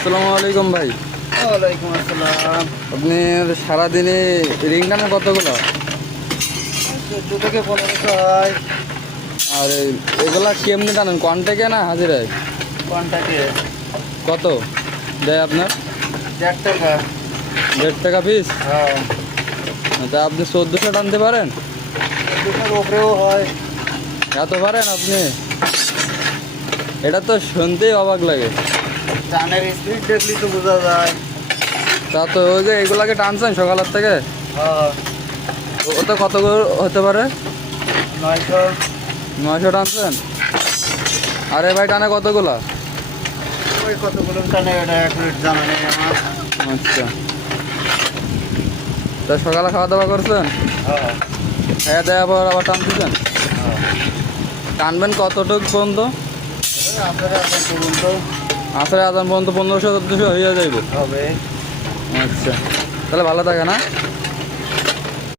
আসসালামু আলাইকুম ভাই। ওয়ালাইকুম আসসালাম। আপনি সারাদিনে রিং টানেন কতগুলো? 14 থেকে 15 হয়। আর এগুলা কেমনি টানেন, কন্টাক্টে না হাজিরায়? কন্টাক্টে কত দেয় আপনার? 1.5 টাকা। 1.5 টাকা পিস? হ্যাঁ, তা আপনি 1400 টানতে পারেন? 200-র উপরেও হয়। এত পারেন আপনি? এটা তো শুনতেই অবাক লাগে। টানের স্পিড দেখলেই তো বোঝা যায়। তা তো ওই যে এগুলাকে টানছেন সকালের থেকে? হ্যাঁ, ওতে কত করে হতে পারে? 900। 900 টানছেন? আরে ভাই টানে কতগুলা? ওই কতগুলো টানে এটা অ্যাকুরেট জানা নেই আমার। আচ্ছা, তা সকালে খাওয়া দাওয়া করছেন? হ্যাঁ, খাওয়া দেওয়ার পর আবার টানতেছেন? হ্যাঁ। টানবেন কতটুক পর্যন্ত? আপনারা এখন করুন তো। আসলে আদান পর্যন্ত 1500-1400 হয়ে যাইব। হবে। আচ্ছা, তাহলে ভালো থাকে না?